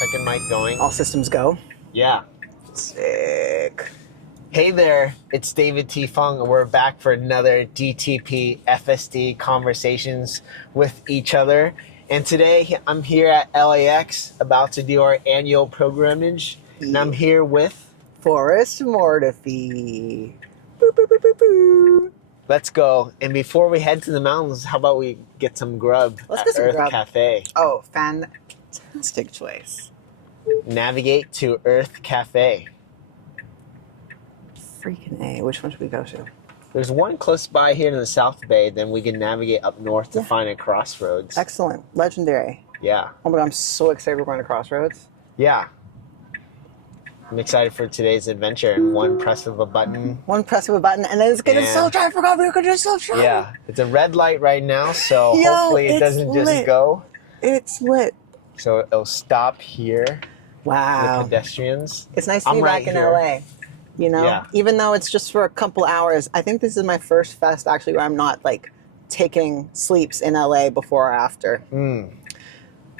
Second mic going. All systems go. Yeah. Sick. Hey there, it's David T Phung, and we're back for another DTP FSD conversations with each other. And today I'm here at LAX about to do our annual pilgrimage, and I'm here with... Forrest Mortifee. Boo, boo, boo, boo, boo. Let's go. And before we head to the mountains, how about we get some grub Let's at get some Earth grub. Cafe? Oh, fantastic choice. Navigate to Earth Cafe. Freaking A. Which one should we go to? There's one close by here in the South Bay, then we can navigate up north to find a crossroads. Excellent. Legendary. Yeah. Oh my God, I'm so excited we're going to Crossroads. Yeah. I'm excited for today's adventure, and one press of a button. One press of a button, and then it's going to self-drive. I forgot we were going to do self-drive. Yeah. It's a red light right now, so Yo, hopefully it it's doesn't just lit. go. It's lit. So it'll stop here Wow. with pedestrians. It's nice to be right back in here. LA. You know, Yeah. even though it's just for a couple hours. I think this is my first fest actually where I'm not like taking sleeps in LA before or after.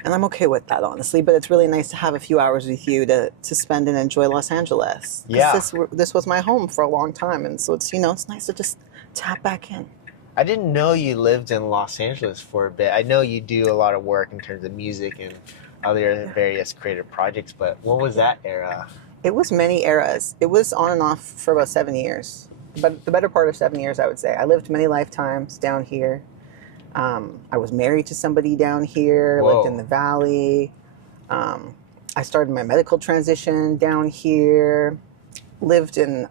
And I'm okay with that, honestly. But it's really nice to have a few hours with you to spend and enjoy Los Angeles. 'Cause Yeah. This was my home for a long time. And so it's, it's nice to just tap back in. I didn't know you lived in Los Angeles for a bit. I know you do a lot of work in terms of music and other various creative projects, but what was that era? It was many eras. It was on and off for about 7 years. But the better part of 7 years, I would say. I lived many lifetimes down here. I was married to somebody down here, lived in the valley. I started my medical transition down here, lived in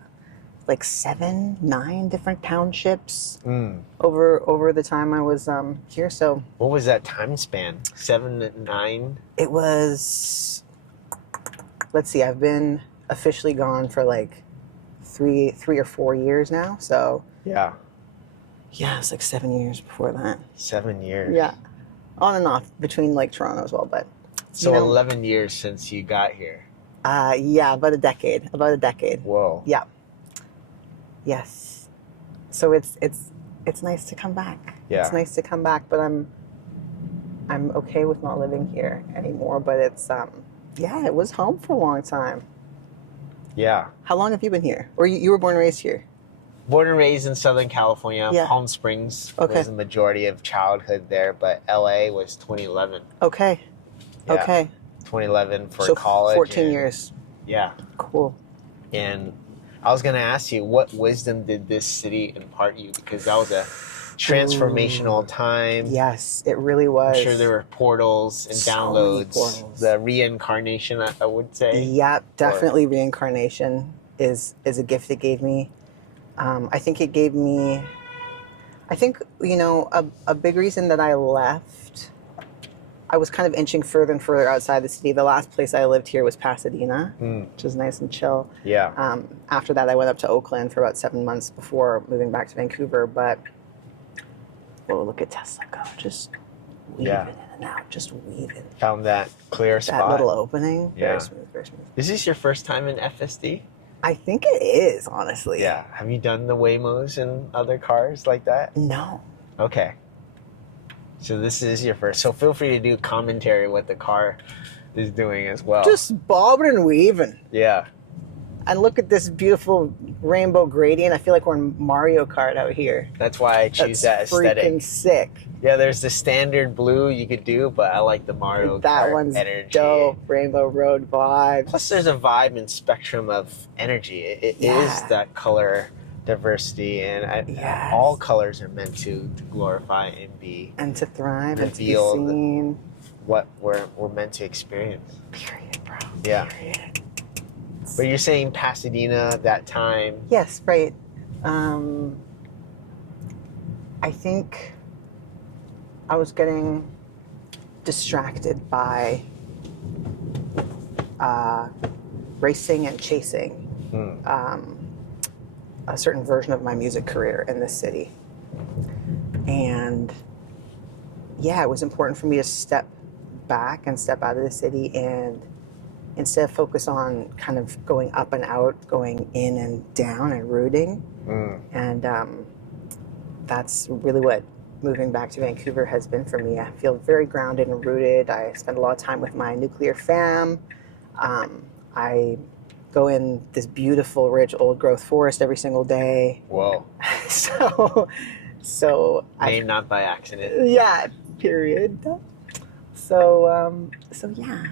like 7, 9 different townships over the time I was here. So what was that time span? 7 to 9? it was, let's see, I've been officially gone for like three or 4 years now. So Yeah. yeah, it's like 7 years before that. 7 years. Yeah, on and off between like Toronto as well, but So 11 years since you got here. yeah, about a decade. Whoa. Yeah. Yes. So it's nice to come back. Yeah. It's nice to come back, but I'm okay with not living here anymore. But it's yeah, it was home for a long time. Yeah. How long have you been here? Or you were born and raised here? Born and raised in Southern California. Yeah. Palm Springs Okay. was the majority of childhood there, but LA was 2011. Okay. Yeah. Okay. 2011 for So college. 14 and- years. Yeah. Cool. And I was going to ask you, what wisdom did this city impart you? Because that was a transformational time. Yes, it really was. I'm sure there were portals and So many downloads. portals. The reincarnation, I would say. Yeah, definitely reincarnation is a gift it gave me. I think it gave me, a big reason that I left, I was kind of inching further and further outside the city. The last place I lived here was Pasadena, which is nice and chill. Yeah. After that, I went up to Oakland for about 7 months before moving back to Vancouver. But, whoa, look at Tesla go. Just weaving in and out, just weaving. Found that clear spot. That little opening, Yeah. very smooth, very smooth. Is this your first time in FSD? I think it is, honestly. Yeah. Have you done the Waymos in other cars like that? No. Okay. So this is your first. So feel free to do commentary what the car is doing as well. Just bobbing and weaving. Yeah. And look at this beautiful rainbow gradient. I feel like we're in Mario Kart out here. That's why I choose That's that aesthetic. freaking sick. Yeah, there's the standard blue you could do, but I like the Mario That Kart one's energy. dope. Rainbow Road vibes. Plus, there's a vibe and spectrum of energy. It Yeah. is that color diversity, and Yes. all colors are meant to glorify and be And to thrive and to be reveal seen. what we're meant to experience. Period, bro. Yeah. Period. But you're saying Pasadena that time. Yes, right. I think I was getting distracted by racing and chasing a certain version of my music career in this city. And yeah, it was important for me to step back and step out of the city and instead of focus on kind of going up and out, going in and down and rooting. And that's really what moving back to Vancouver has been for me. I feel very grounded and rooted. I spend a lot of time with my nuclear fam. I go in this beautiful, rich, old-growth forest every single day. Whoa. So Named not by accident. Yeah, period. So yeah,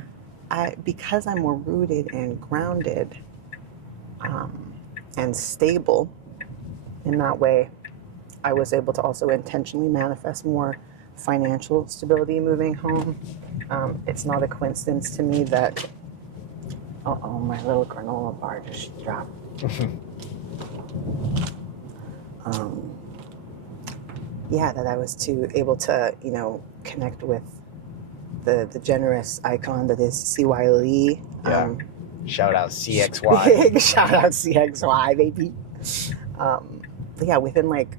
because I'm more rooted and grounded and stable in that way, I was able to also intentionally manifest more financial stability moving home. It's not a coincidence to me that, my little granola bar just dropped. That I was able to, connect with the generous icon that is C.Y. Lee. Yeah. Shout out CXY. Big shout out CXY, baby. Within like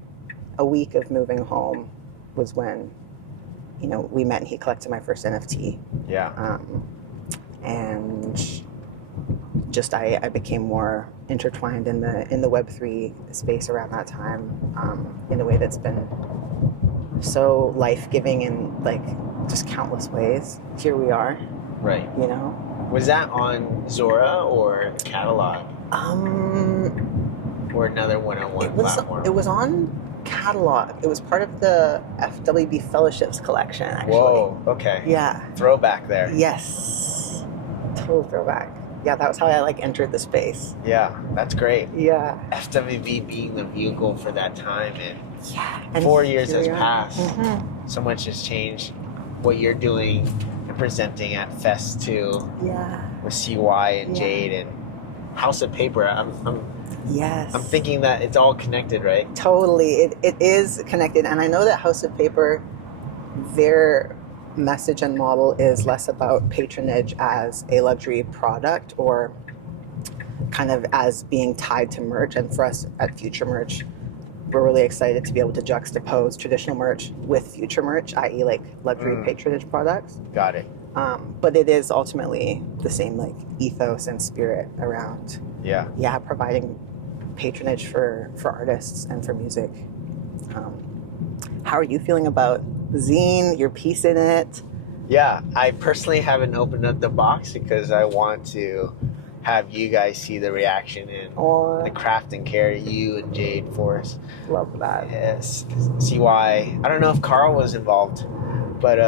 a week of moving home was when, we met and he collected my first NFT. Yeah. And just I became more intertwined in the Web3 space around that time, in a way that's been so life-giving in like just countless ways. Here we are. Right. Was that on Zora or Catalog? Or another one-on-one platform? It was on Catalog. It was part of the FWB Fellowships collection, actually. Whoa, okay. Yeah. Throwback there. Yes. Total throwback. Yeah, that was how I entered the space. Yeah, that's great. Yeah. FWB being the vehicle for that time, and 4 years has passed. Mm-hmm. So much has changed. What you're doing and presenting at Fest 2 with CY and Jade and House of Paper. I'm thinking that it's all connected, right? Totally. It is connected. And I know that House of Paper, their message and model is less about patronage as a luxury product or kind of as being tied to merch. And for us at Future Merch, we're really excited to be able to juxtapose traditional merch with future merch, i.e. like luxury patronage products. Got it. But it is ultimately the same ethos and spirit around providing patronage for artists and for music. How are you feeling about the zine, your piece in it? Yeah, I personally haven't opened up the box because I want to have you guys see the reaction and the craft and care, you and Jade, Forrest. Love that. Yes, CY. I don't know if Carl was involved, but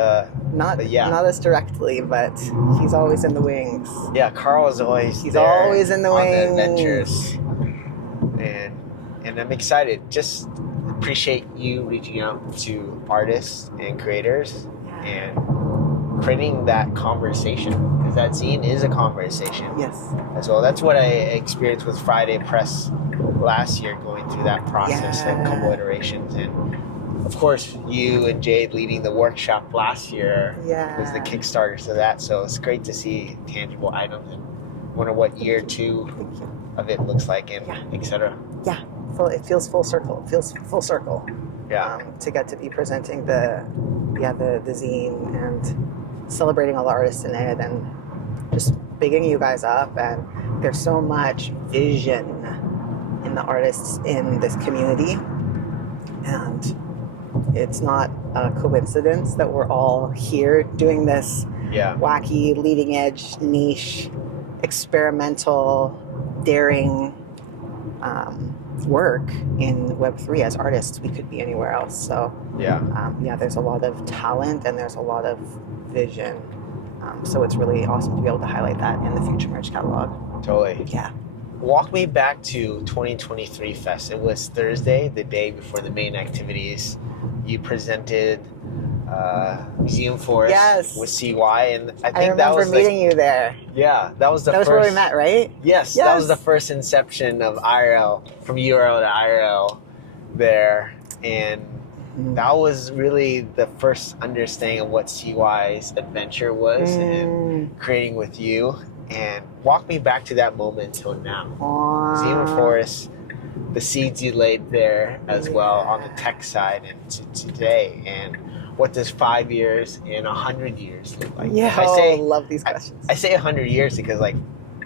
not as directly, but he's always in the wings. Yeah, Carl is always He's always in the wings. On the adventures. And I'm excited. Just appreciate you reaching out to artists and creators and creating that conversation, because that zine is a conversation. Yes. As well. That's what I experienced with Friday Press last year, going through that process, a couple iterations. And of course, you and Jade leading the workshop last year was the Kickstarter to that. So it's great to see tangible items and wonder what year 2 of it looks like, and etc. Yeah. It feels full circle. It feels full circle. Yeah. To get to be presenting the zine and celebrating all the artists in it and just bigging you guys up. And there's so much vision in the artists in this community. And it's not a coincidence that we're all here doing this wacky, leading edge, niche, experimental, daring work in Web3 as artists. We could be anywhere else. So there's a lot of talent and there's a lot of vision. So it's really awesome to be able to highlight that in the Future Merch catalog. Totally. Yeah. Walk me back to 2023 Fest. It was Thursday, the day before the main activities. You presented Museum Forest with CY, and I think that was meeting you there. Yeah, that was the first. That was where we met, right? Yes, that was the first inception of IRL, from URL to IRL there, and that was really the first understanding of what CY's adventure was and creating with you. And walk me back to that moment till now. Museum Forest, the seeds you laid there as well on the tech side, and to today, and what does 5 years and 100 years look like? Yeah, I love these questions. I say 100 years because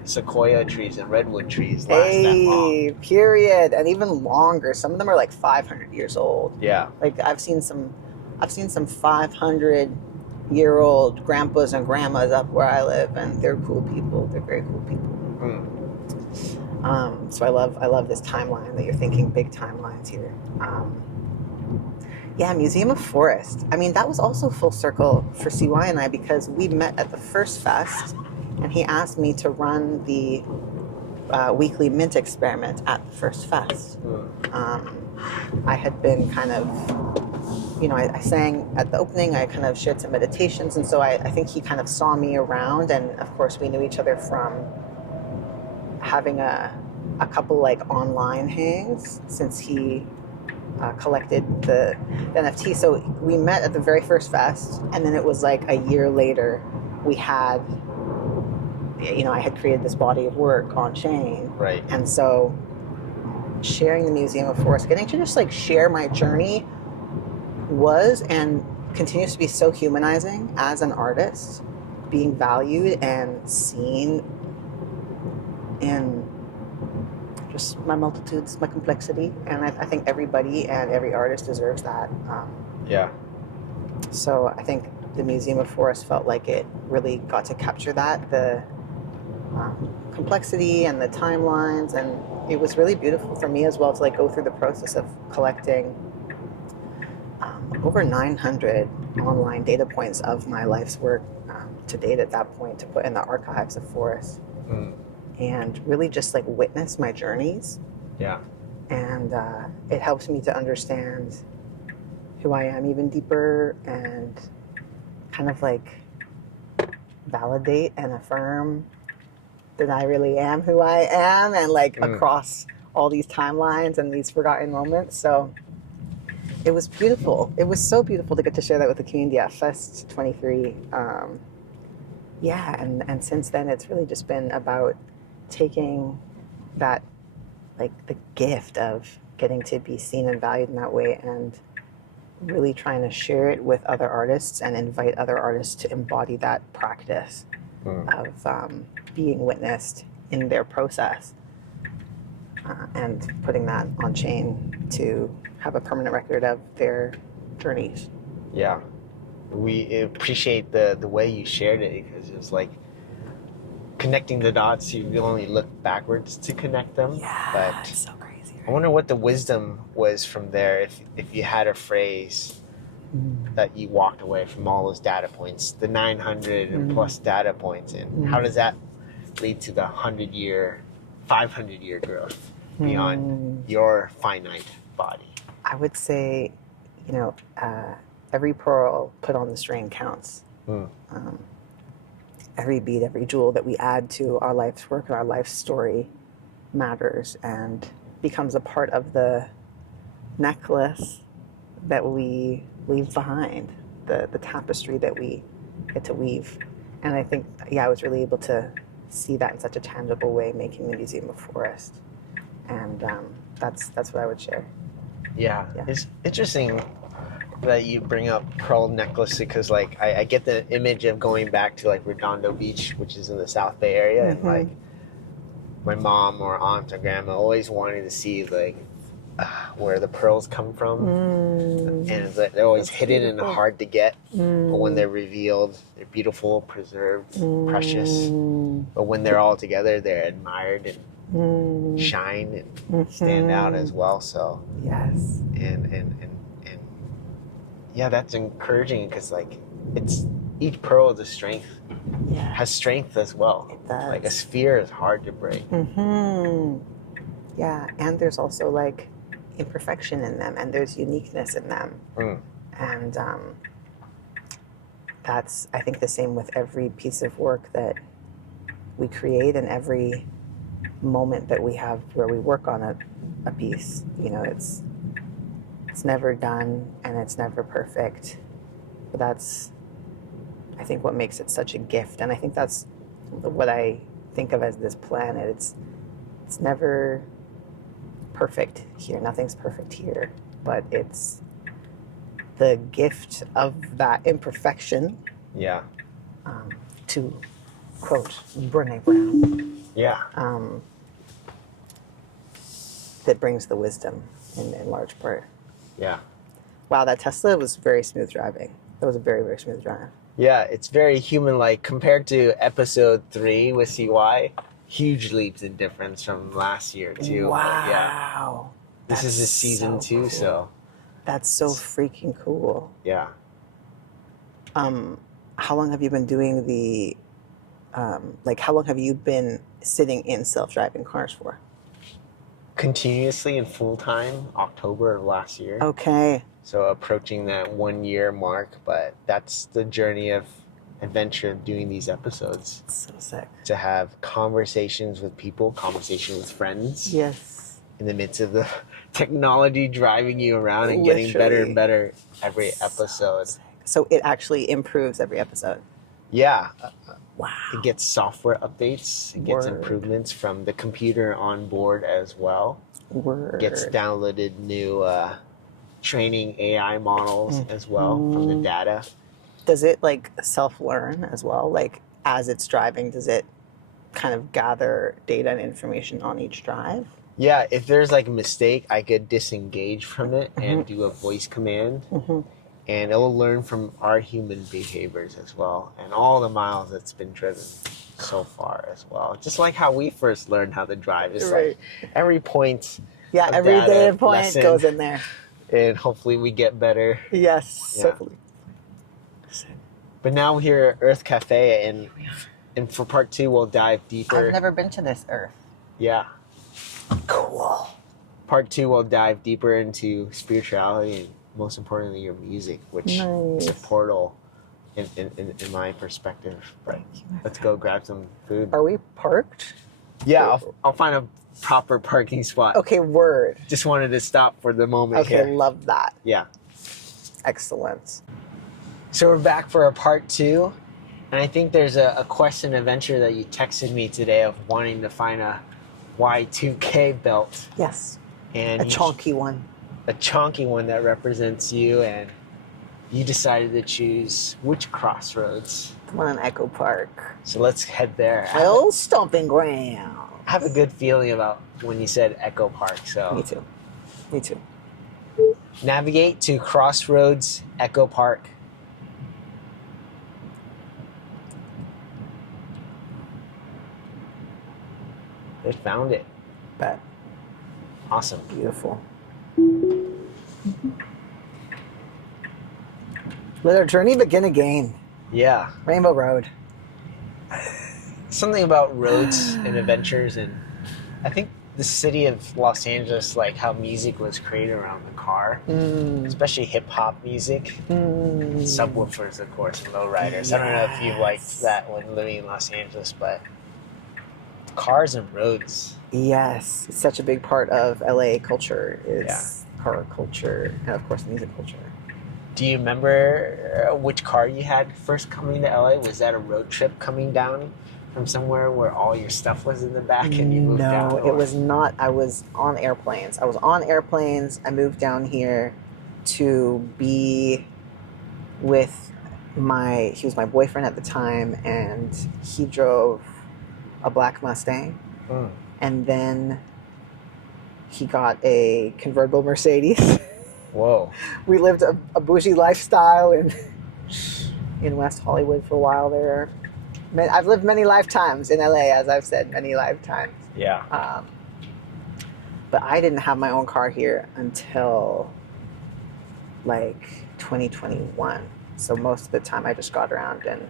sequoia trees and redwood trees last that long. Period. And even longer. Some of them are 500 years old. Yeah. I've seen some I've seen some 500-year-old grandpas and grandmas up where I live, and they're cool people. They're very cool people. So I love this timeline that you're thinking, big timelines here. Yeah, Museum of Forest. I mean, that was also full circle for CY and I, because we met at the first fest, and he asked me to run the weekly mint experiment at the first fest. I had been kind of, I sang at the opening, I kind of shared some meditations, and so I think he kind of saw me around, and of course we knew each other from having a couple like online hangs since he collected the NFT. So we met at the very first fest, and then it was like a year later we had, I had created this body of work on chain. Right. And so sharing the Museum of Forest, getting to just like share my journey was and continues to be so humanizing as an artist, being valued and seen in just my multitudes, my complexity, and I think everybody and every artist deserves that. Yeah. So I think the Museum of Forest felt like it really got to capture that, the complexity and the timelines, and it was really beautiful for me as well to like go through the process of collecting over 900 online data points of my life's work to date at that point, to put in the archives of Forest. And really just like witness my journeys. Yeah. And it helps me to understand who I am even deeper, and kind of like validate and affirm that I really am who I am, and like across all these timelines and these forgotten moments. So it was beautiful. It was so beautiful to get to share that with the community at Fest 23. And since then it's really just been about taking that, like the gift of getting to be seen and valued in that way, and really trying to share it with other artists and invite other artists to embody that practice of being witnessed in their process, and putting that on chain to have a permanent record of their journeys. Yeah. We appreciate the way you shared it, because it was like connecting the dots. You only look backwards to connect them. Yeah, but it's so crazy. Right? I wonder what the wisdom was from there. If you had a phrase that you walked away from all those data points, the 900 and plus data points, and how does that lead to the 100-year, 500-year growth beyond your finite body? I would say, every pearl put on the string counts. Every bead, every jewel that we add to our life's work and our life's story matters and becomes a part of the necklace that we leave behind, the tapestry that we get to weave. And I think, I was really able to see that in such a tangible way, making the Museum of Forest. And that's what I would share. Yeah. It's interesting that you bring up pearl necklace, because like I get the image of going back to like Redondo Beach, which is in the South Bay area, and like my mom or aunt or grandma always wanted to see like where the pearls come from, and it's like they're always hidden and hard to get, but when they're revealed, they're beautiful, preserved, precious. But when they're all together, they're admired and shine and stand out as well. So yes, and yeah, that's encouraging, because like it's each pearl is a strength, has strength as well. It does. Like a sphere is hard to break. Yeah, and there's also like imperfection in them, and there's uniqueness in them, and that's, I think, the same with every piece of work that we create and every moment that we have where we work on a piece. It's never done and it's never perfect, but that's, I think, what makes it such a gift. And I think that's what I think of as this planet. It's never perfect here. Nothing's perfect here, but it's the gift of that imperfection. Yeah. To quote Brené Brown. Yeah. That brings the wisdom in large part. Yeah. Wow, that Tesla was very smooth driving. That was a very, very smooth drive. Yeah, it's very human-like compared to episode 3 with CY. Huge leaps in difference from last year too. Wow. This is the season 2, cool. so that's so freaking cool. Yeah. How long have you been doing the how long have you been sitting in self-driving cars for? Continuously and full-time, October of last year. Okay. So approaching that 1-year mark, but that's the journey of adventure of doing these episodes. So sick. To have conversations with people, conversations with friends. Yes. In the midst of the technology driving you around and getting better and better every episode. So it actually improves every episode. Yeah. Wow. It gets software updates. It gets improvements from the computer on board as well. Word. Gets downloaded new training AI models as well from the data. Does it like self-learn as well? Like as it's driving, does it kind of gather data and information on each drive? Yeah, if there's like a mistake, I could disengage from it and do a voice command. And it will learn from our human behaviors as well, and all the miles that's been driven so far as well. Just like how we first learned how to drive. It's like every point. Yeah, every data point goes in there. And hopefully we get better. Yes, hopefully. But now we're here at Earth Cafe, and for part 2, we'll dive deeper. I've never been to this Earth. Yeah. Cool. Part 2, we'll dive deeper into spirituality and most importantly, your music, which is a portal in my perspective. But let's go grab some food. Are we parked? Yeah, I'll find a proper parking spot. Okay, word. Just wanted to stop for the moment here. Okay, love that. Yeah. Excellent. So we're back for a part 2. And I think there's a question adventure that you texted me today of wanting to find a Y2K belt. Yes. And a chonky one. A chonky one that represents you, and you decided to choose which crossroads? The one in Echo Park. So let's head there. My old stomping ground. I have a good feeling about when you said Echo Park. So Me too. Me too. Navigate to Crossroads Echo Park. They found it. Bet. Awesome. Beautiful. Let our journey begin again. Yeah. Rainbow Road. Something about roads and adventures, and I think the city of Los Angeles, like how music was created around the car, especially hip-hop music, subwoofers, of course, and lowriders. Yes. I don't know if you liked that when living in Los Angeles, but cars and roads. Yes, it's such a big part of LA culture is car culture, and of course music culture. Do you remember which car you had first coming to LA? Was that a road trip coming down from somewhere where all your stuff was in the back and you moved down? No, it was not. I was on airplanes. I moved down here to be with he was my boyfriend at the time, and he drove a black Mustang. And then he got a convertible Mercedes. Whoa. We lived a bougie lifestyle in West Hollywood for a while there. I've lived many lifetimes in LA, as I've said, many lifetimes. Yeah. But I didn't have my own car here until like 2021. So most of the time I just got around in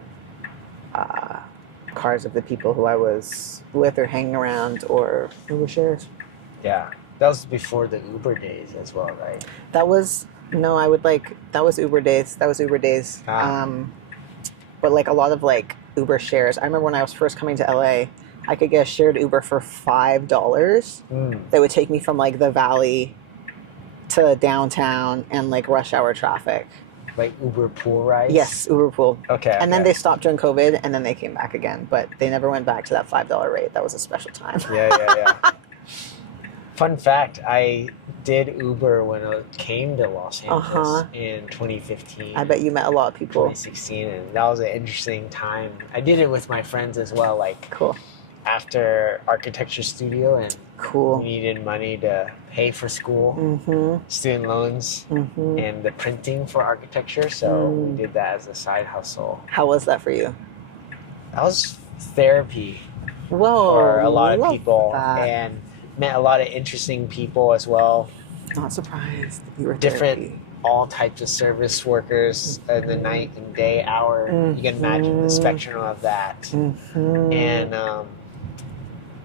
cars of the people who I was with or hanging around or Uber shares. Yeah. That was before the Uber days as well, right? That was Uber days. But like a lot of like Uber shares. I remember when I was first coming to LA, I could get a shared Uber for $5. That would take me from like the valley to downtown and like rush hour traffic. Like Uber pool rides? Yes, Uber pool. Okay. And then they stopped during COVID, and then they came back again, but they never went back to that $5 rate. That was a special time. Yeah. Fun fact, I did Uber when I came to Los Angeles in 2015. I bet you met a lot of people. 2016, and that was an interesting time. I did it with my friends as well. Like, cool. after architecture studio, and Cool. we needed money to pay for school, student loans, and the printing for architecture. So we did that as a side hustle. How was that for you? That was therapy Whoa, for a lot of love people, that. and met a lot of interesting people as well. Not surprised that you were Different, therapy. all types of service workers in the night and day hour. You can imagine the spectrum of that. And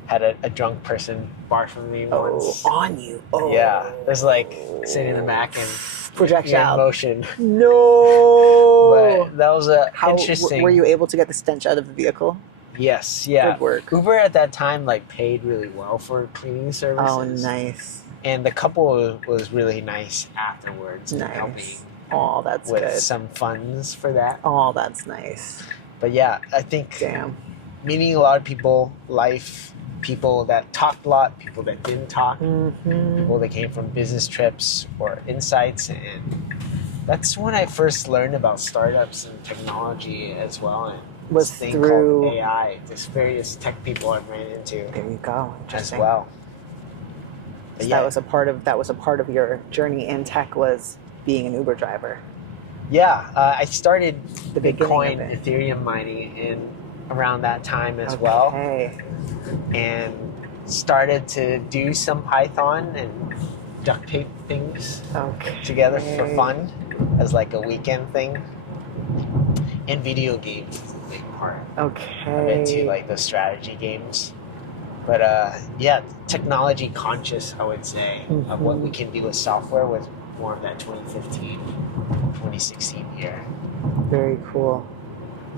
had a drunk person barf on me once. On you. Oh. Yeah, it was like sitting in the back and projectile motion. No. But that was interesting. Were you able to get the stench out of the vehicle? Yes, yeah. Good work. Uber at that time like paid really well for cleaning services. Oh, nice. And the couple was really nice afterwards. Nice. Helping Oh, that's with good. some funds for that. Oh, that's nice. But yeah, I think Damn. meeting a lot of people, people that talked a lot, people that didn't talk, people that came from business trips or insights, and that's when I first learned about startups and technology as well. And Was this thing through called AI. This various tech people I've ran into There you go. as Interesting. well. So But that was a part of your journey in tech, was being an Uber driver. Yeah, I started The beginning Bitcoin, of it. Ethereum mining in around that time as well, and started to do some Python and duct tape things together for fun as like a weekend thing. And video games is a big part. I'm into like the strategy games. But yeah, technology conscious, I would say, of what we can do with software was more of that 2015, 2016 year. Very cool.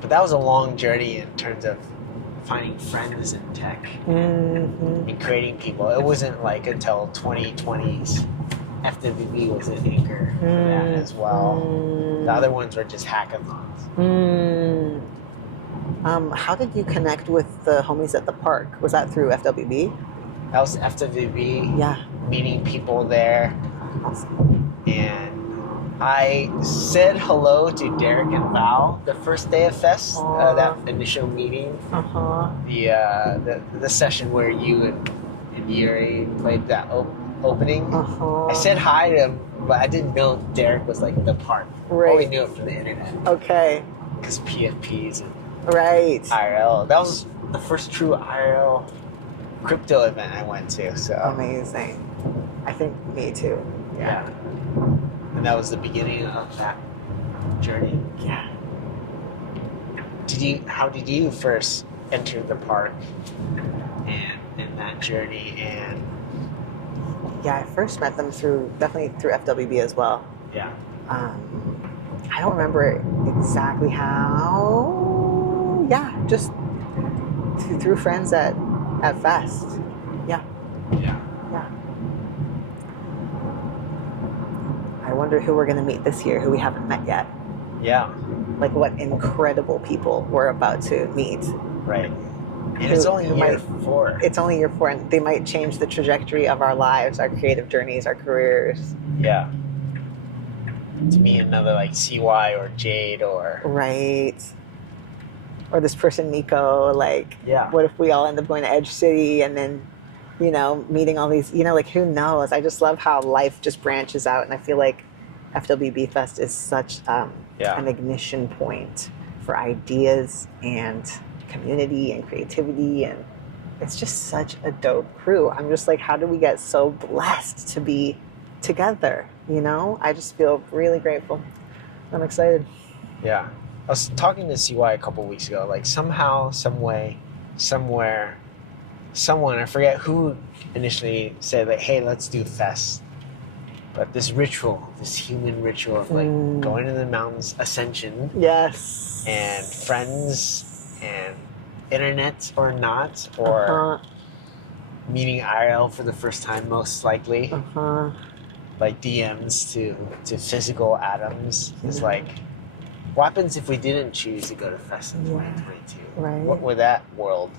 But that was a long journey in terms of finding friends in tech and creating people. It wasn't like until 2020s FWB was an anchor for that as well. The other ones were just hackathons. How did you connect with the homies at the park? Was that through FWB? That was FWB. Yeah. Meeting people there. Awesome. And I said hello to Derek and Val the first day of Fest, that initial meeting. The session where you and Yuri played that opening. I said hi to him, but I didn't know Derek was like the part. Right. Only knew it from the internet. Okay. Because PFPs and Right. IRL. That was the first true IRL crypto event I went to. So amazing. I think me too. Yeah. And that was the beginning of that journey. Yeah. How did you first enter the park and in that journey? And yeah, I first met them definitely through FWB as well. Yeah. I don't remember exactly how. Yeah, just through friends at Fest. Yeah. Yeah. Yeah. I wonder who we're going to meet this year, who we haven't met yet. Yeah. Like what incredible people we're about to meet. Right. And it's only year 4. It's only year 4, and they might change the trajectory of our lives, our creative journeys, our careers. Yeah. To meet another like CY or Jade or... Right. Or this person, Nico, like, what if we all end up going to Edge City and then, meeting all these, like, who knows? I just love how life just branches out, and I feel like FWB Fest is such an ignition point for ideas and community and creativity, and it's just such a dope crew. I'm just like, how do we get so blessed to be together? I just feel really grateful. I'm excited. Yeah. I was talking to CY a couple weeks ago, like somehow, some way, somewhere, someone, I forget who initially said like, hey, let's do Fest. But this ritual, this human ritual of like going to the mountains, ascension. Yes. And friends and internet or not, or meeting IRL for the first time most likely. Like DMs to physical atoms is like, what happens if we didn't choose to go to Fest in 2022? Right. What would that world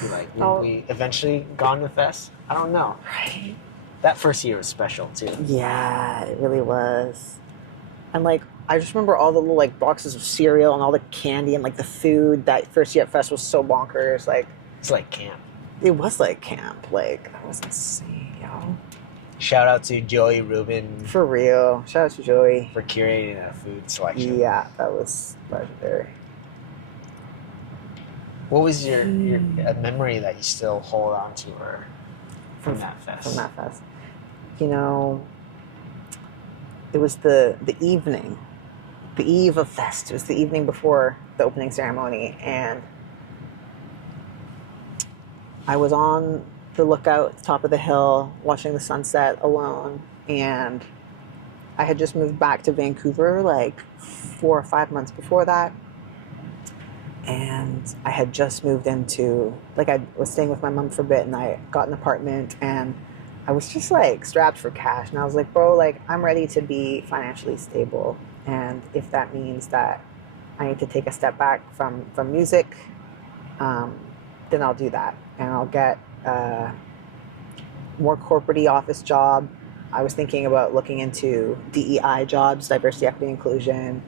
be like? Would we eventually gone to Fest? I don't know. Right. That first year was special too. Yeah, it really was. And like, I just remember all the little like boxes of cereal and all the candy and like the food. That first year at Fest was so bonkers. Like, it's like camp. It was like camp. Like, that was insane, yo. Shout out to Joey Rubin For real. Shout out to Joey. for curating a food selection. Yeah, that was legendary. What was your a memory that you still hold on to or from that fest? From that fest. You know, it was the evening, the eve of fest. It was the evening before the opening ceremony, and I was on the lookout at the top of the hill watching the sunset alone, and I had just moved back to Vancouver like 4 or 5 months before that, and I had just moved into, like, I was staying with my mom for a bit, and I got an apartment, and I was just like strapped for cash, and I was like, bro, like, I'm ready to be financially stable, and if that means that I need to take a step back from music, then I'll do that, and I'll get a more corporate-y office job. I was thinking about looking into DEI jobs, diversity, equity, inclusion,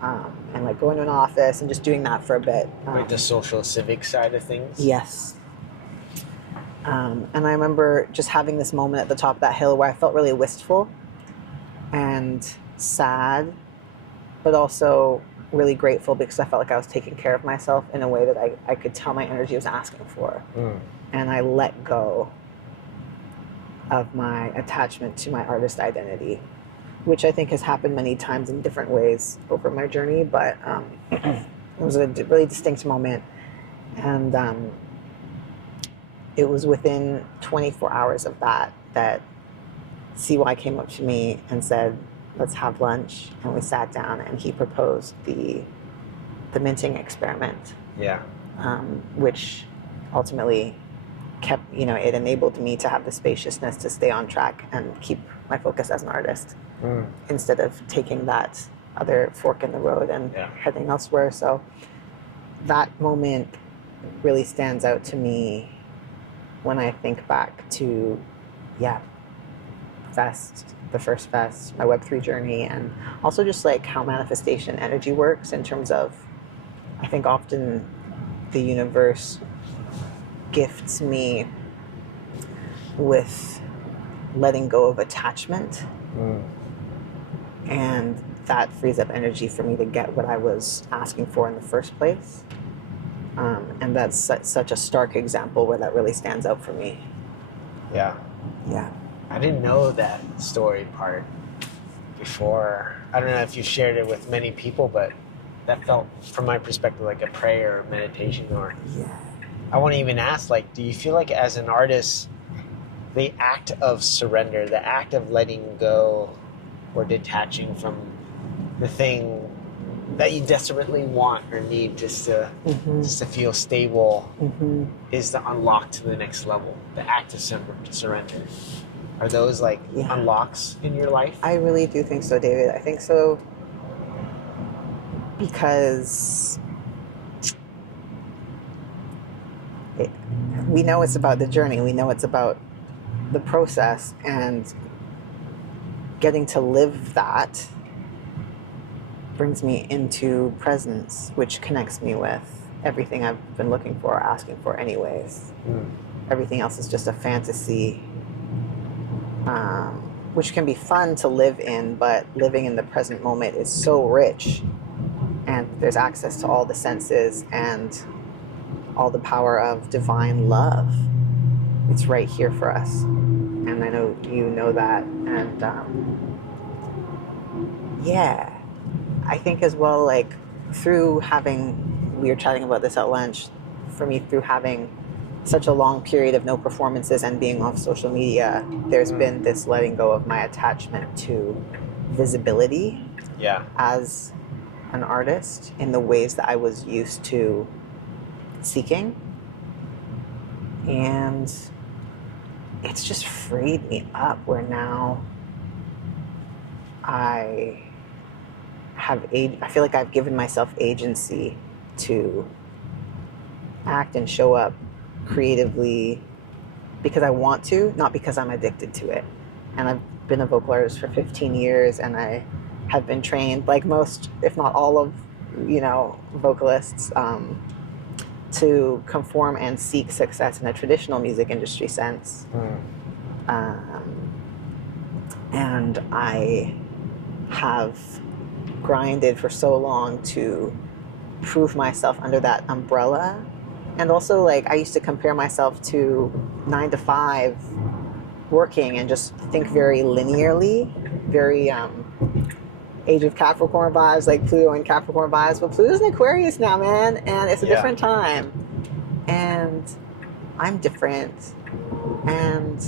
and like going to an office and just doing that for a bit. Like the social civic side of things? Yes. And I remember just having this moment at the top of that hill where I felt really wistful and sad, but also really grateful because I felt like I was taking care of myself in a way that I could tell my energy was asking for. And I let go of my attachment to my artist identity, which I think has happened many times in different ways over my journey, but it was a really distinct moment. And it was within 24 hours of that CY came up to me and said, let's have lunch. And we sat down and he proposed the minting experiment. Yeah. Which ultimately kept, it enabled me to have the spaciousness to stay on track and keep my focus as an artist instead of taking that other fork in the road and heading elsewhere. So that moment really stands out to me when I think back to, fest, the first fest, my Web3 journey, and also just like how manifestation energy works in terms of, I think often the universe gifts me with letting go of attachment, and that frees up energy for me to get what I was asking for in the first place. And that's such a stark example where that really stands out for me. Yeah. I didn't know that story part before. I don't know if you shared it with many people, but that felt, from my perspective, like a prayer or meditation. Or I want to even ask, like, do you feel like as an artist, the act of surrender, the act of letting go or detaching from the thing that you desperately want or need just to feel stable is the unlock to the next level, the act of surrender? Are those like unlocks in your life? I really do think so, David. I think so because we know it's about the journey. We know it's about the process, and getting to live that brings me into presence, which connects me with everything I've been looking for or asking for anyways. Everything else is just a fantasy, which can be fun to live in, but living in the present moment is so rich, and there's access to all the senses and all the power of divine love. It's right here for us, and I know you know that. And I think as well, like, through having, we were chatting about this at lunch, for me, through having such a long period of no performances and being off social media, there's been this letting go of my attachment to visibility as an artist in the ways that I was used to seeking. And it's just freed me up, where now I feel like I've given myself agency to act and show up creatively because I want to, not because I'm addicted to it. And I've been a vocal artist for 15 years, and I have been trained, like most, if not all of, vocalists, to conform and seek success in a traditional music industry sense. And I have grinded for so long to prove myself under that umbrella. And also, like, I used to compare myself to 9 to 5 working and just think very linearly, very Age of Capricorn vibes, like Pluto and Capricorn vibes. But Pluto's in Aquarius now, man, and it's a different time. And I'm different. And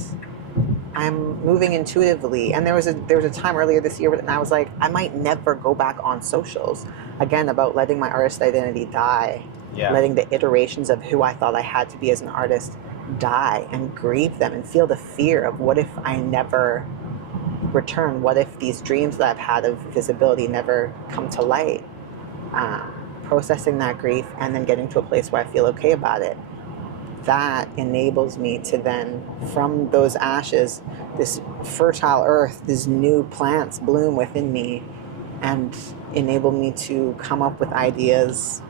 I'm moving intuitively. And there was a time earlier this year when I was like, I might never go back on socials. Again, about letting my artist identity die. Yeah. Letting the iterations of who I thought I had to be as an artist die and grieve them and feel the fear of what if I never return? What if these dreams that I've had of visibility never come to light? Processing that grief and then getting to a place where I feel okay about it. That enables me to then, from those ashes, this fertile earth, these new plants bloom within me and enable me to come up with ideas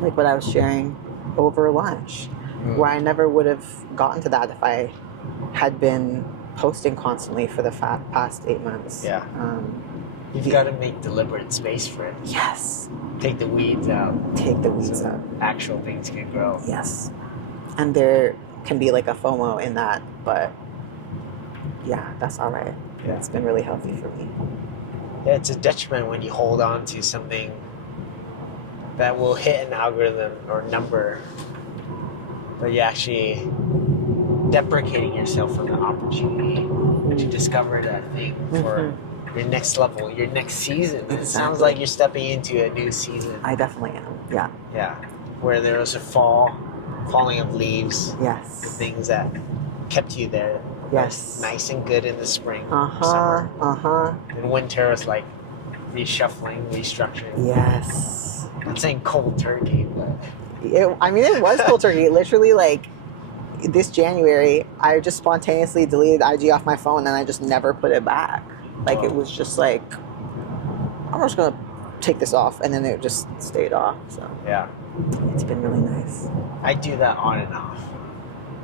like what I was sharing over lunch, where I never would have gotten to that if I had been posting constantly for the past 8 months. Yeah. You've got to make deliberate space for it. Yes. Take the weeds out. Take the weeds out. Actual things can grow. Yes. And there can be like a FOMO in that, but yeah, that's all right. Yeah. It's been really healthy for me. Yeah, it's a detriment when you hold on to something that will hit an algorithm or number, but you're actually deprecating yourself from the opportunity to discover that thing for your next level, your next season. Exactly. It sounds like you're stepping into a new season. I definitely am, yeah. Yeah, where there was a falling of leaves. Yes. The things that kept you there. Yes. Nice and good in the spring, summer. And winter was like reshuffling, restructuring. Yes. I'm not saying cold turkey, but... it was cold turkey. Literally, like, this January, I just spontaneously deleted IG off my phone and I just never put it back. Like, It was just like, I'm just going to take this off. And then it just stayed off, so... Yeah. It's been really nice. I do that on and off.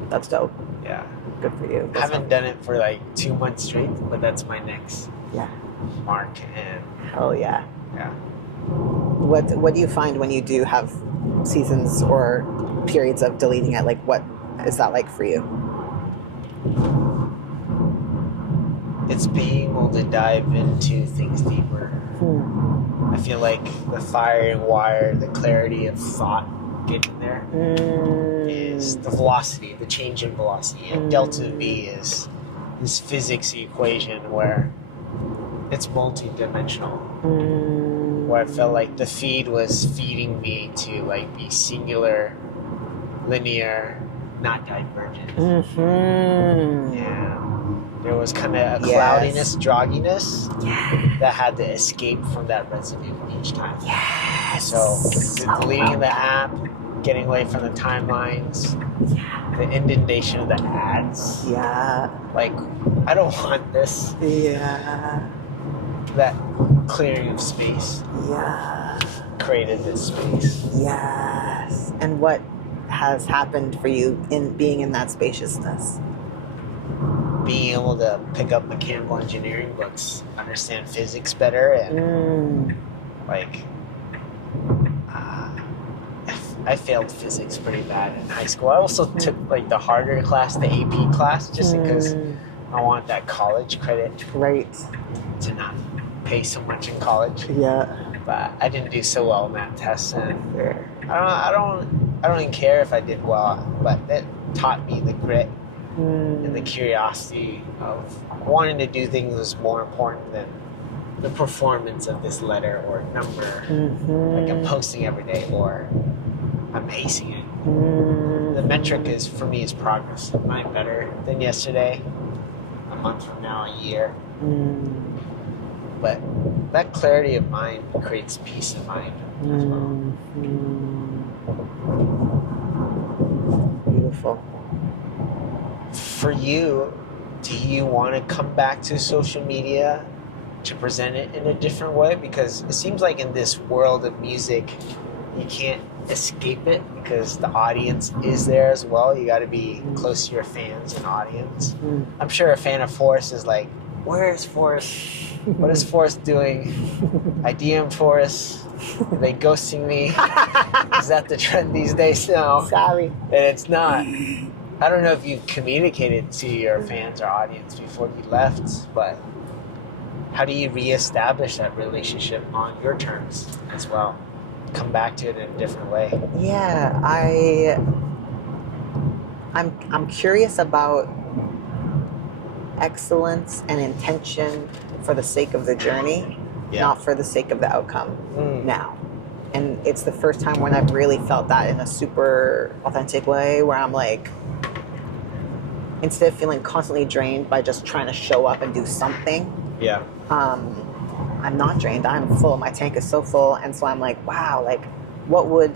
That's dope. Yeah. Good for you. I haven't done it for like 2 months straight, but that's my next mark. And hell yeah. Yeah. What do you find when you do have seasons or periods of deleting it? Like, what is that like for you? It's being able to dive into things deeper. I feel like the fire and wire, the clarity of thought getting there is the velocity, the change in velocity. And delta V is this physics equation where it's multi-dimensional. Where I felt like the feed was feeding me to like be singular, linear, not divergent. Yeah. There was kind of a cloudiness, drogginess that had to escape from that residue each time. Yes. So deleting the app, getting away from the timelines, the inundation of the ads. Yeah. Like, I don't want this. Yeah. That clearing of space. Yeah. Created this space. Yes. And what has happened for you in being in that spaciousness? Being able to pick up mechanical engineering books, understand physics better, and like I failed physics pretty bad in high school. I also took like the harder class, the AP class, just because I want that college credit. Right. To not pay so much in college. Yeah. But I didn't do so well in that test, and I don't even care if I did well, but it taught me the grit. And the curiosity of wanting to do things was more important than the performance of this letter or number. Like I'm posting every day or I'm acing it. The metric is, for me, is progress. Am I better than yesterday? A month from now, a year? But that clarity of mind creates peace of mind as well. Beautiful. For you, do you want to come back to social media to present it in a different way? Because it seems like in this world of music, you can't escape it because the audience is there as well. You got to be close to your fans and audience. I'm sure a fan of Forrest is like, where's Forrest? What is Forrest doing? I DM Forrest. Are they ghosting me? Is that the trend these days? No. Sorry. And it's not. I don't know if you communicated to your fans or audience before you left, but how do you reestablish that relationship on your terms as well? Come back to it in a different way. Yeah, I'm curious about excellence and intention for the sake of the journey, not for the sake of the outcome now. And it's the first time when I've really felt that in a super authentic way, where I'm like, instead of feeling constantly drained by just trying to show up and do something, I'm not drained. I'm full. My tank is so full. And so I'm like, wow, like, what would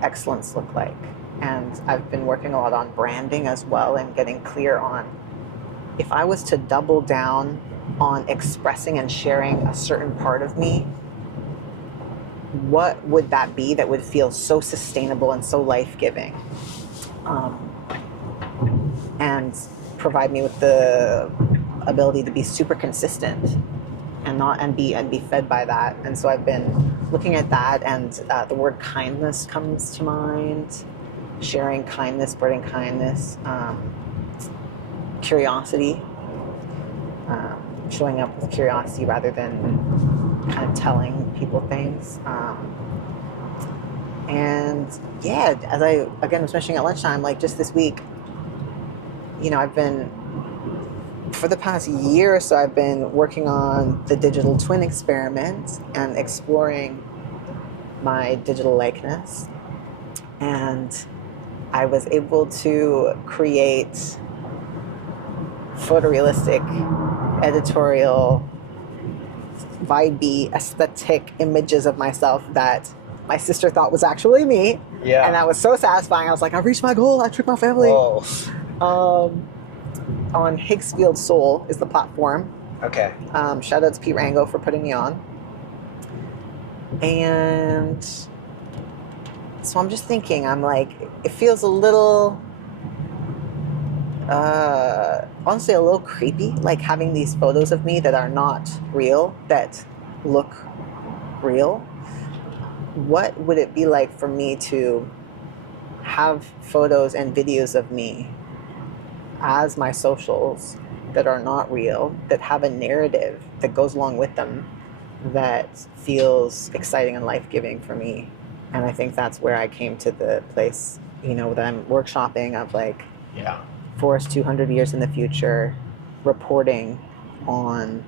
excellence look like? And I've been working a lot on branding as well and getting clear on, if I was to double down on expressing and sharing a certain part of me, what would that be that would feel so sustainable and so life-giving? And provide me with the ability to be super consistent and be fed by that. And so I've been looking at that, and the word kindness comes to mind. Sharing kindness, spreading kindness, curiosity, showing up with curiosity rather than kind of telling people things. And yeah, as I again was mentioning at lunchtime, like just this week, I've been, for the past year or so, I've been working on the digital twin experiment and exploring my digital likeness. And I was able to create photorealistic, editorial, vibey, aesthetic images of myself that my sister thought was actually me. Yeah. And that was so satisfying. I was like, I reached my goal. I tricked my family. Whoa. On Higgsfield Soul is the platform. Okay. Shout out to Pete Rango for putting me on. And so I'm just thinking, I'm like, it feels a little, honestly, a little creepy, like having these photos of me that are not real, that look real. What would it be like for me to have photos and videos of me as my socials that are not real, that have a narrative that goes along with them, that feels exciting and life-giving for me? And I think that's where I came to the place, that I'm workshopping of like, Forrest 200 years in the future, reporting on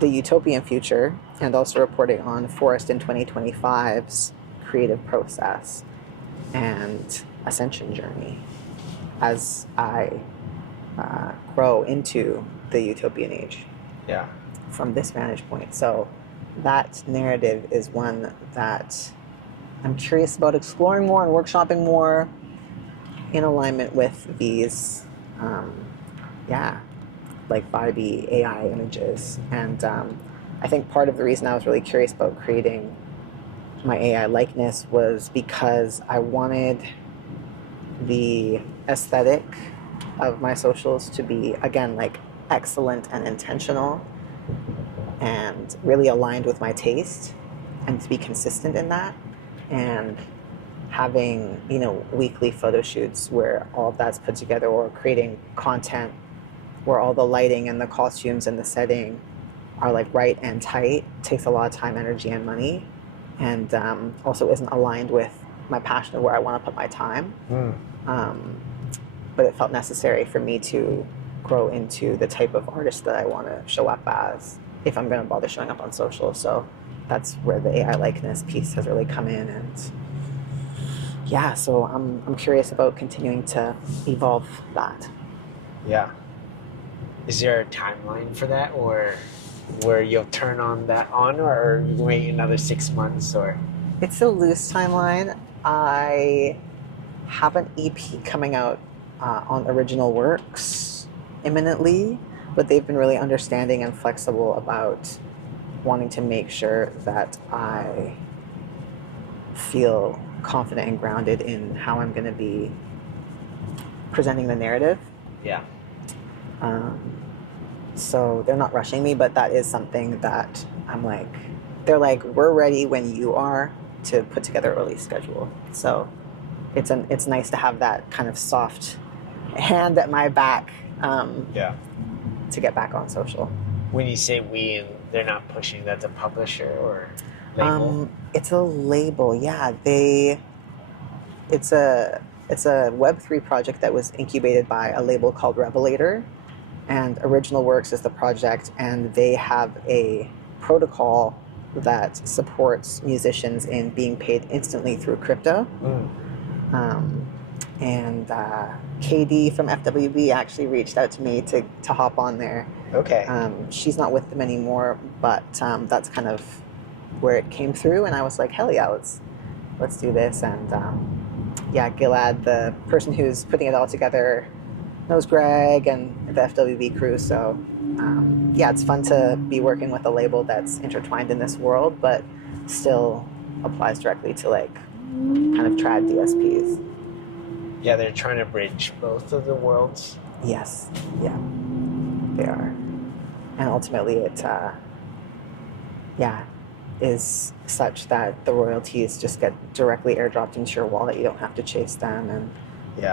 the utopian future, and also reporting on Forrest in 2025's creative process and ascension journey as I grow into the utopian age. Yeah. From this vantage point. So that narrative is one that I'm curious about exploring more and workshopping more in alignment with these, like vibey AI images. And I think part of the reason I was really curious about creating my AI likeness was because I wanted the aesthetic of my socials to be, again, like excellent and intentional and really aligned with my taste, and to be consistent in that, and having weekly photo shoots where all of that's put together, or creating content where all the lighting and the costumes and the setting are like right and tight takes a lot of time, energy, and money, and also isn't aligned with my passion of where I want to put my time. But it felt necessary for me to grow into the type of artist that I want to show up as if I'm going to bother showing up on social. So that's where the AI likeness piece has really come in. And yeah, so I'm curious about continuing to evolve that. Yeah. Is there a timeline for that, or where you'll turn on that or you wait another 6 months, or? It's a loose timeline. I have an EP coming out on original works imminently, but they've been really understanding and flexible about wanting to make sure that I feel confident and grounded in how I'm going to be presenting the narrative. Yeah. So they're not rushing me, but that is something that I'm like, they're like, we're ready when you are to put together a release schedule. So it's nice to have that kind of soft hand at my back to get back on social. When you say we and they're not pushing, that's a publisher or label? It's a label, yeah. It's a Web3 project that was incubated by a label called Revelator, and Original Works is the project, and they have a protocol that supports musicians in being paid instantly through crypto. And KD from FWB actually reached out to me to hop on there. Okay. She's not with them anymore, but that's kind of where it came through, and I was like, hell yeah, let's do this. And yeah, Gilad, the person who's putting it all together, knows Greg and the FWB crew, so yeah, it's fun to be working with a label that's intertwined in this world, but still applies directly to like kind of trad DSPs. Yeah, they're trying to bridge both of the worlds. Yes, yeah, they are. And ultimately it, is such that the royalties just get directly airdropped into your wallet. You don't have to chase them, and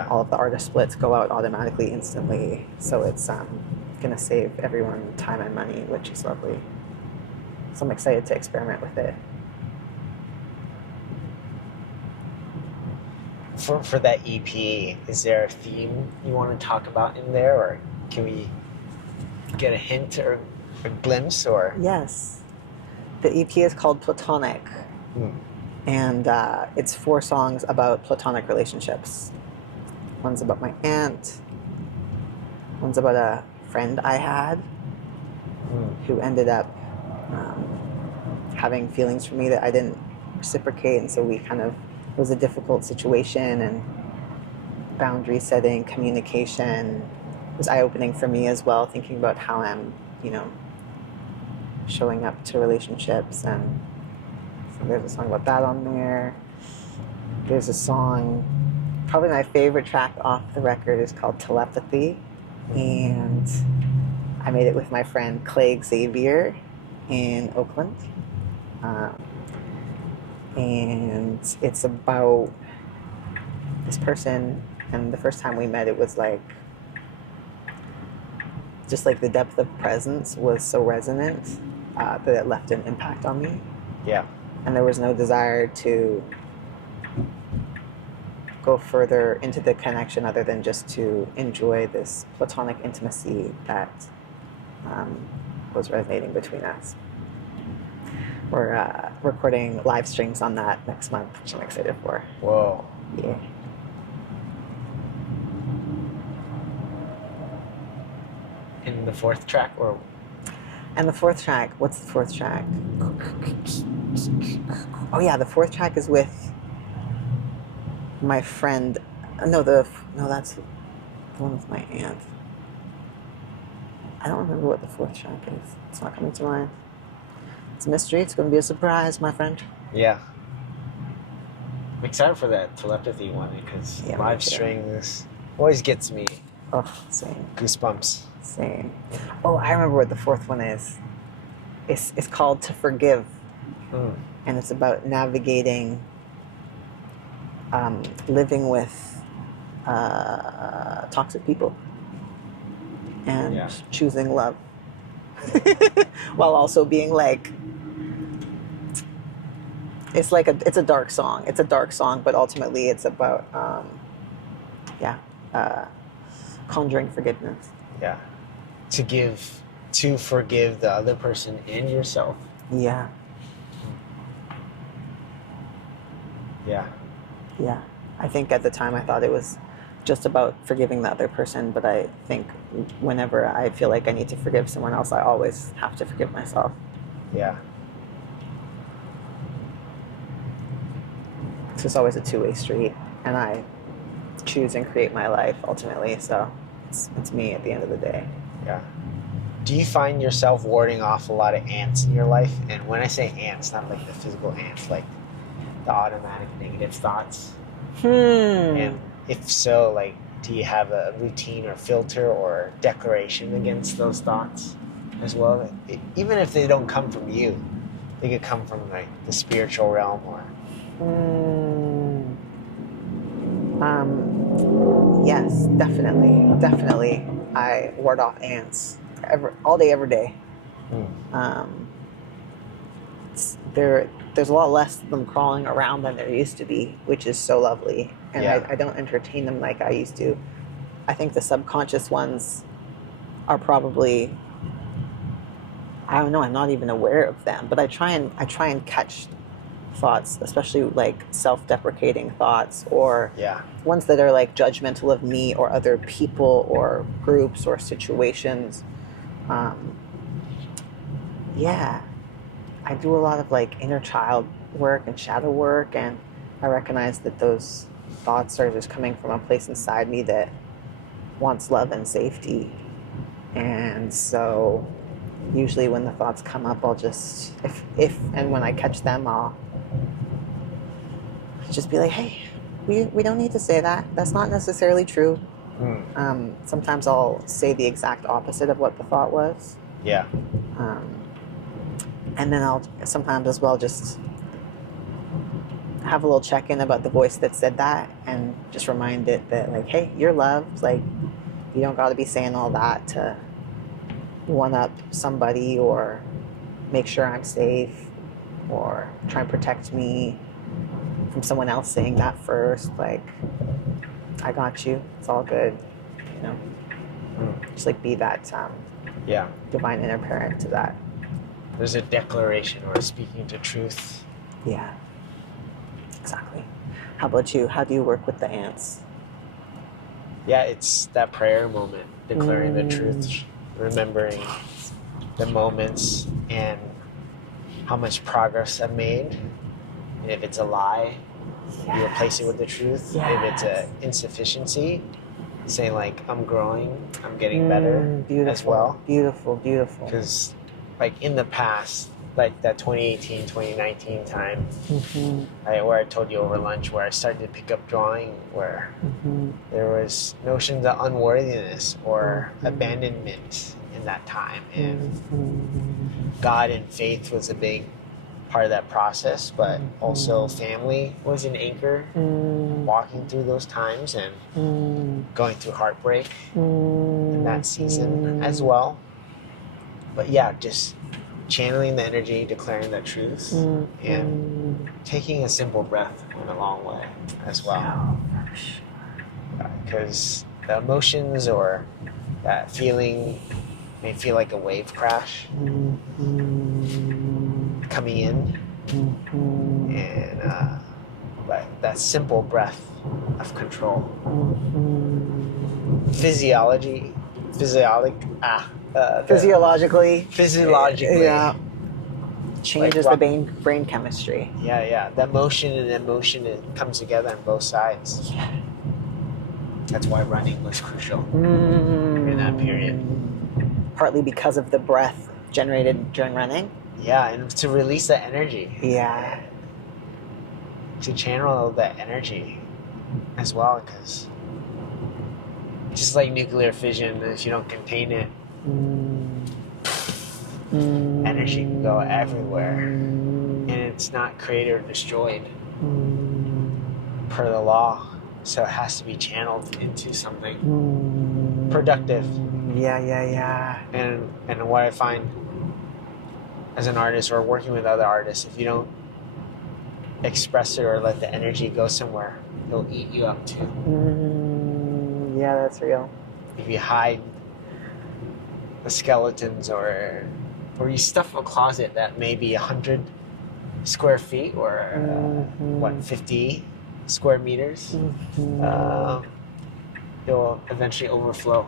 all of the artist splits go out automatically instantly. So it's going to save everyone time and money, which is lovely. So I'm excited to experiment with it. For that EP, is there a theme you want to talk about in there, or can we get a hint or a glimpse? Or yes, the EP is called Platonic, and it's 4 songs about platonic relationships. One's about my aunt, one's about a friend I had who ended up having feelings for me that I didn't reciprocate, and so we kind of, it was a difficult situation, and boundary setting, communication was eye-opening for me as well, thinking about how I'm, showing up to relationships. And so there's a song about that on there. There's a song, probably my favorite track off the record, is called Telepathy, and I made it with my friend Clay Xavier in Oakland. And it's about this person, and the first time we met, it was like, just like the depth of presence was so resonant that it left an impact on me. Yeah. And there was no desire to go further into the connection other than just to enjoy this platonic intimacy that was resonating between us. We're recording live streams on that next month, which I'm excited for. Whoa. Yeah. In the 4th track, or? And the 4th track, what's the 4th track? Oh yeah, the 4th track is with my friend. No, that's the one with my aunt. I don't remember what the 4th track is. It's not coming to mind. It's a mystery. It's going to be a surprise, my friend. Yeah. I'm excited for that Telepathy one, because live strings always gets me. Oh, same. Goosebumps. Same. Oh, I remember what the 4th one is. It's called To Forgive. And it's about navigating, living with toxic people and choosing love. While also being like, it's a dark song. It's a dark song, but ultimately it's about, conjuring forgiveness. Yeah. To forgive the other person and yourself. Yeah. Yeah. Yeah. I think at the time I thought it was just about forgiving the other person, but I think whenever I feel like I need to forgive someone else, I always have to forgive myself. Yeah. It's just always a two-way street, and I choose and create my life ultimately, so it's me at the end of the day. Yeah. Do you find yourself warding off a lot of ants in your life? And when I say ants, not like the physical ants, like the automatic negative thoughts? Hmm. And if so, like, do you have a routine or filter or declaration against those thoughts as well? Even if they don't come from you, they could come from like the spiritual realm or. Yes, definitely. I ward off ants all day, every day. There's a lot less of them crawling around than there used to be, which is so lovely. And I don't entertain them like I used to. I think the subconscious ones are probably, I don't know, I'm not even aware of them, but I try and catch thoughts, especially like self-deprecating thoughts or ones that are like judgmental of me or other people or groups or situations. I do a lot of like inner child work and shadow work, and I recognize that those thoughts are just coming from a place inside me that wants love and safety. And so usually when the thoughts come up, I'll just, if and when I catch them, I'll just be like, hey, we don't need to say that. That's not necessarily true. Sometimes I'll say the exact opposite of what the thought was. Yeah. And then I'll sometimes as well just have a little check-in about the voice that said that and just remind it that, like, hey, you're loved. Like, you don't got to be saying all that to one-up somebody or make sure I'm safe or try and protect me from someone else saying that first. Like, I got you. It's all good. You know? Just like be that divine inner parent to that. There's a declaration or speaking to truth. Yeah, exactly. How about you? How do you work with the ants? Yeah, it's that prayer moment, declaring the truth, remembering the moments and how much progress I've made. And if it's a lie, you replace it with the truth. If it's an insufficiency, saying like, I'm growing, I'm getting better as well. Beautiful. Because like in the past, like that 2018, 2019 time, where I told you over lunch, where I started to pick up drawing, where there was notions of unworthiness or abandonment in that time. And God and faith was a big part of that process, but also family was an anchor, walking through those times and going through heartbreak in that season as well. But yeah, just channeling the energy, declaring that truth, and taking a simple breath went a long way as well. Because the emotions or that feeling may feel like a wave crash coming in, and but that simple breath of control, physiologically, changes like the brain chemistry. That motion and emotion, it comes together on both sides. That's why running was crucial in that period, partly because of the breath generated during running. And to release that energy, to channel that energy as well, because just like nuclear fission, if you don't contain it, energy can go everywhere, and it's not created or destroyed per the law, so it has to be channeled into something productive. And what I find as an artist or working with other artists, if you don't express it or let the energy go somewhere, it'll eat you up too. That's real. If you hide the skeletons or you stuff a closet that may be 100 square feet or 50 square meters, it will eventually overflow.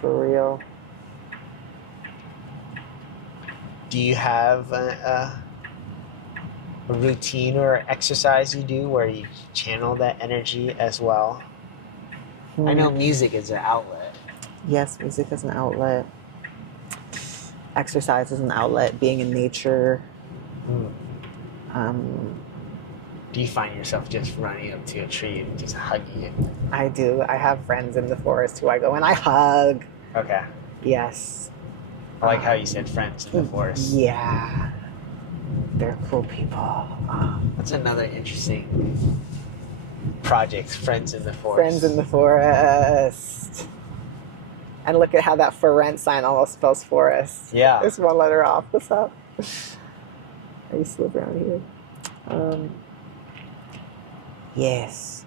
For real. Do you have a routine or exercise you do where you channel that energy as well? I know music is an outlet. Yes, music is an outlet. Exercise is an outlet. Being in nature. Do you find yourself just running up to a tree and just hugging it? I do. I have friends in the forest who I go and I hug. Okay. Yes. I like how you said friends in the forest. Yeah. They're cool people. That's another interesting project, Friends in the Forest. Friends in the forest. And look at how that for rent sign almost spells forest. Yeah. It's one letter off. What's up? I used to live around here. Yes.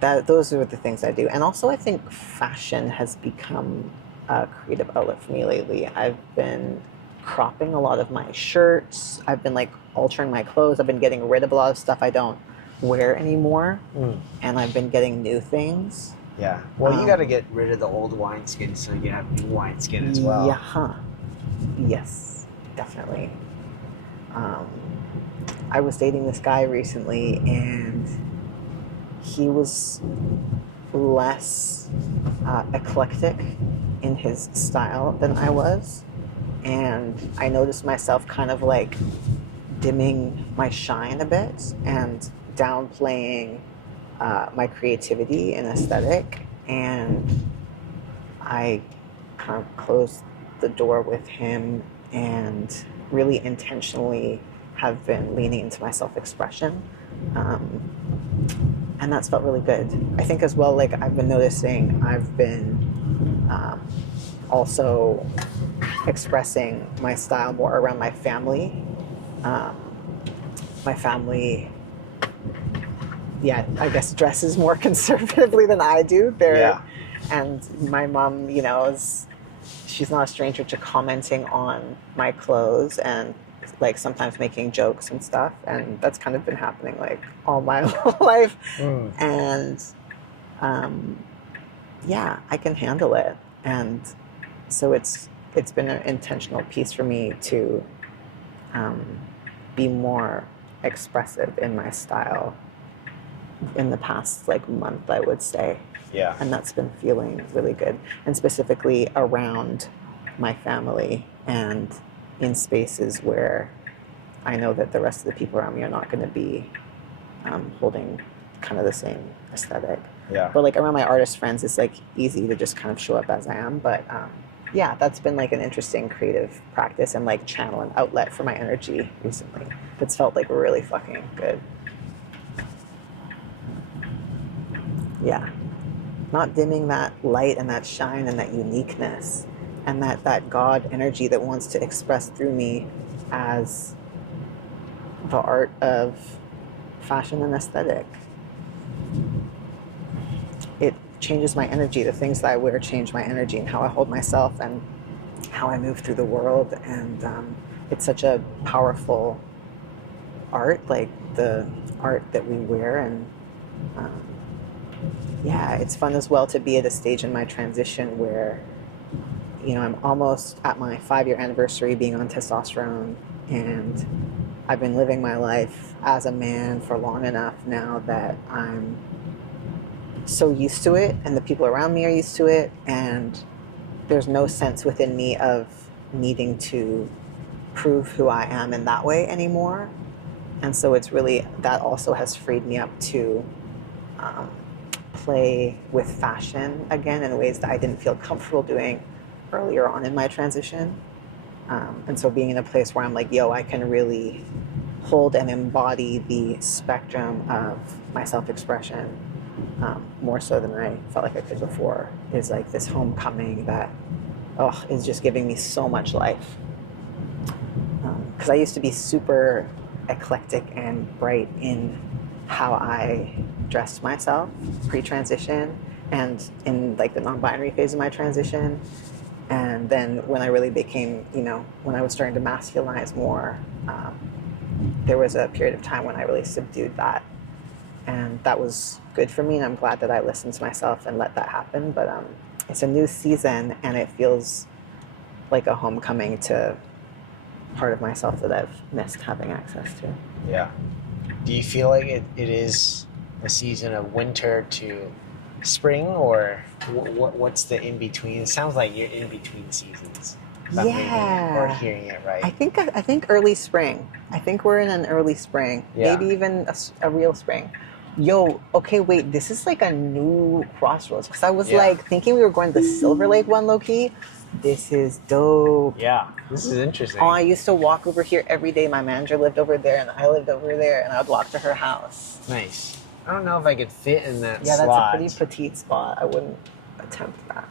Those are the things I do. And also I think fashion has become a creative outlet for me lately. I've been cropping a lot of my shirts. I've been like altering my clothes. I've been getting rid of a lot of stuff I don't wear anymore. And I've been getting new things. Yeah. Well, you got to get rid of the old wineskin so you can have new wineskin as well. Yeah. Yes, definitely. I was dating this guy recently, and he was less eclectic in his style than I was. And I noticed myself kind of like dimming my shine a bit and downplaying my creativity and aesthetic. And I kind of closed the door with him and really intentionally have been leaning into my self-expression. And that's felt really good. I think as well, like I've been noticing, I've been also expressing my style more around my family. My family, I guess dresses more conservatively than I do. And my mom, she's not a stranger to commenting on my clothes and like sometimes making jokes and stuff. And that's kind of been happening like all my life. And I can handle it. And so it's been an intentional piece for me to be more expressive in my style in the past like month, I would say. Yeah. And that's been feeling really good. And specifically around my family and in spaces where I know that the rest of the people around me are not going to be holding kind of the same aesthetic. Yeah. But like around my artist friends, it's like easy to just kind of show up as I am. But that's been like an interesting creative practice and like channel and outlet for my energy recently. It's felt like really fucking good. Yeah. Not dimming that light and that shine and that uniqueness and that God energy that wants to express through me as the art of fashion and aesthetic. It changes my energy. The things that I wear change my energy and how I hold myself and how I move through the world. And it's such a powerful art, like the art that we wear. And it's fun as well to be at a stage in my transition where, I'm almost at my 5-year anniversary being on testosterone, and I've been living my life as a man for long enough now that I'm so used to it, and the people around me are used to it, and there's no sense within me of needing to prove who I am in that way anymore. And so it's really, that also has freed me up to play with fashion again in ways that I didn't feel comfortable doing earlier on in my transition. And so being in a place where I'm like, I can really hold and embody the spectrum of my self-expression more so than I felt like I could before is like this homecoming that is just giving me so much life. Because I used to be super eclectic and bright in how I dressed myself pre-transition and in like the non-binary phase of my transition. And then when I really became, when I was starting to masculinize more, there was a period of time when I really subdued that. And that was good for me, and I'm glad that I listened to myself and let that happen. But it's a new season, and it feels like a homecoming to part of myself that I've missed having access to. Yeah. Do you feel like it is a season of winter to spring, or what's the in-between? It sounds like you're in between seasons. If I'm reading it or hearing it right. I think early spring. I think we're in an early spring. Yeah. Maybe even a real spring. Yo, okay, wait. This is like a new crossroads because I was like thinking we were going to the Silver Lake one, low key. This is dope. Yeah, this is interesting. Oh, I used to walk over here every day. My manager lived over there, and I lived over there, and I would walk to her house. Nice. I don't know if I could fit in that slot. Yeah, that's a pretty petite spot. I wouldn't attempt that.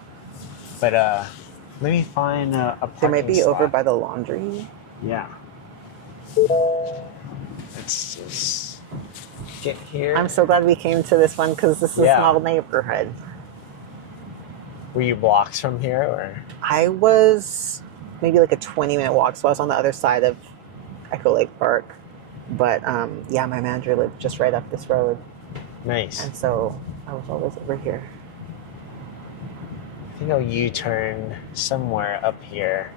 But let me find a parking They might be slot. over by the laundry. Yeah. Let's just get here. I'm so glad we came to this one because this is a small neighborhood. Were you blocks from here, or? I was maybe like a 20-minute walk, so I was on the other side of Echo Lake Park. But yeah, my manager lived just right up this road. Nice. And so I was always over here. I think I'll U-turn somewhere up here.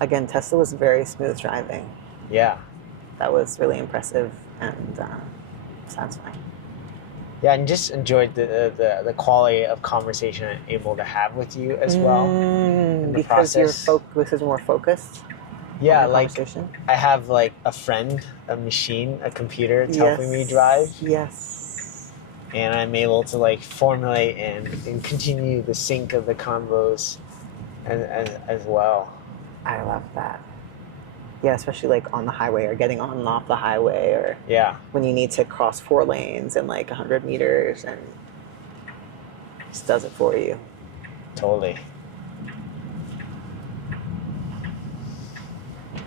Again, Tesla was very smooth driving. Yeah. That was really impressive and satisfying. Yeah, and just enjoyed the quality of conversation I'm able to have with you as well. In the because process. your focus is more focused. Yeah, like I have like a friend, a machine, a computer. It's helping me drive. Yes. And I'm able to like formulate and continue the sync of the combos as well. I love that. Yeah, especially like on the highway or getting on and off the highway or when you need to cross 4 lanes in like 100 meters and it just does it for you. Totally.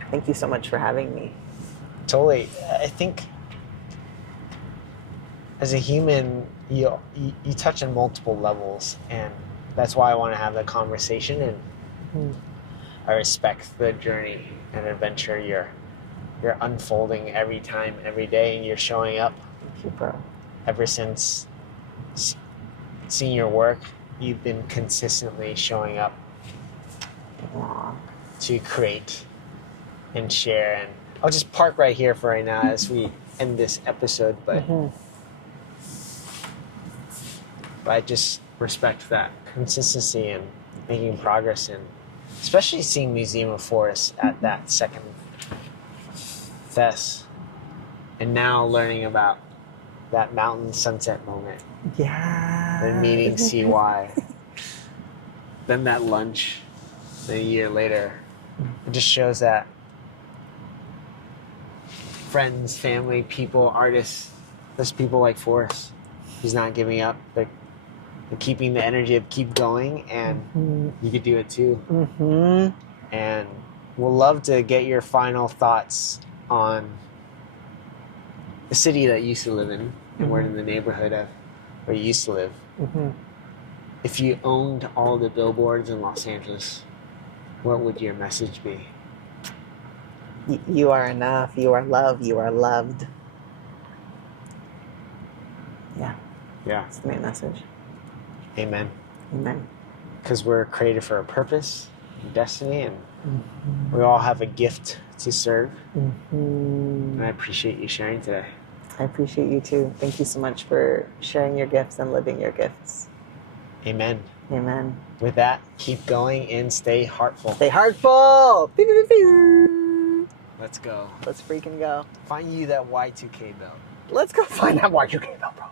Thank you so much for having me. Totally. I think as a human, you touch on multiple levels, and that's why I want to have the conversation, and I respect the journey and adventure you're unfolding every time, every day, and you're showing up. Thank you, bro. Ever since seeing your work, you've been consistently showing up to create and share. And I'll just park right here for right now as we end this episode, but I just respect that consistency and making progress, and especially seeing Museum of Forests at that second fest, and now learning about that mountain sunset moment. Yeah. Then meeting CY. Then that lunch a year later. It just shows that friends, family, people, artists, there's people like Forrest who's not giving up. They're keeping the energy of keep going, and you could do it too. And we'll love to get your final thoughts on the city that you used to live in, and we're in the neighborhood of where you used to live. If you owned all the billboards in Los Angeles, what would your message be? You are enough. You are loved. You are loved. Yeah. Yeah. That's the main message. Amen. Amen. Because we're created for a purpose, destiny, and we all have a gift to serve. And I appreciate you sharing today. I appreciate you too. Thank you so much for sharing your gifts and living your gifts. Amen. Amen. With that, keep going and stay heartful. Stay heartful. Pew, pew, pew, pew. Let's go. Let's freaking go. Find you that Y2K belt. Let's go find that Y2K belt, bro.